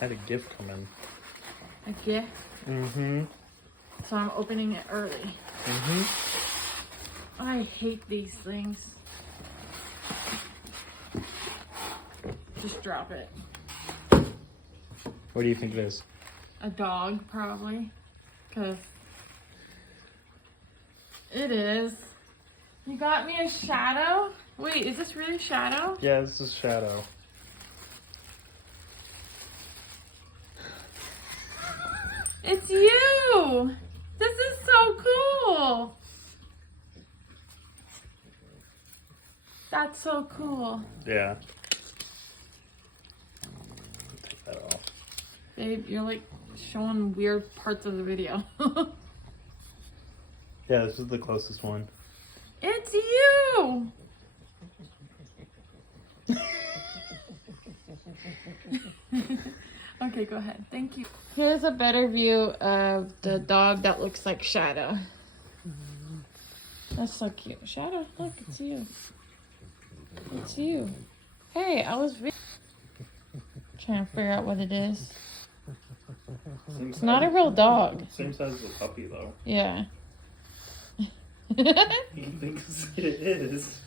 had a gift come in. A gift? Mm-hmm. So I'm opening it early. Mm-hmm. I hate these things. Just drop it. What do you think it is? A dog, probably. Because it is. You got me a shadow? Wait, is this really Shadow? Yeah, this is Shadow. It's you! This is so cool! That's so cool. Yeah. Take that off. Babe, you're like showing weird parts of the video. Yeah, this is the closest one. It's you! Okay, go ahead. Thank you. Here's a better view of the dog that looks like Shadow. That's so cute. Shadow, look, it's you. It's you. Hey, I was trying to figure out what it is. It's not a real dog. Same size as a puppy, though. Yeah. He thinks it is.